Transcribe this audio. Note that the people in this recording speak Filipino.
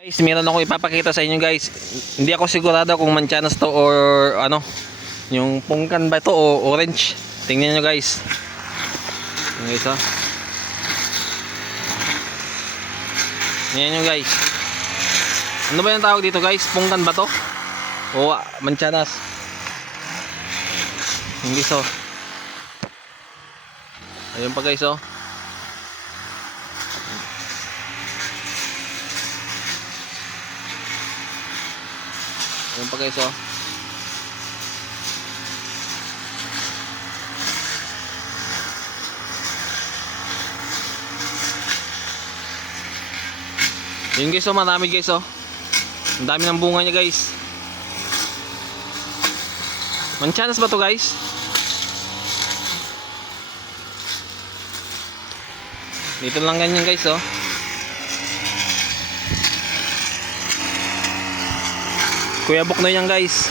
Guys, meron ako ipapakita sa inyo guys. Hindi ako sigurado kung manchanas to or ano, yung pungkan ba to o orange. Tingnan nyo guys. Yung guys ha. Tingnan nyo guys. Ano ba yung tawag dito guys? Pungkan ba to? O manchanas. Yung guys oh. Ayun pa guys oh. Ayun pa guys oh. Yun guys oh, marami guys oh. Ang dami ng bunga niya guys. Manchanas ba to guys? Dito lang ganyan guys oh. Kuya Boknoy yan guys.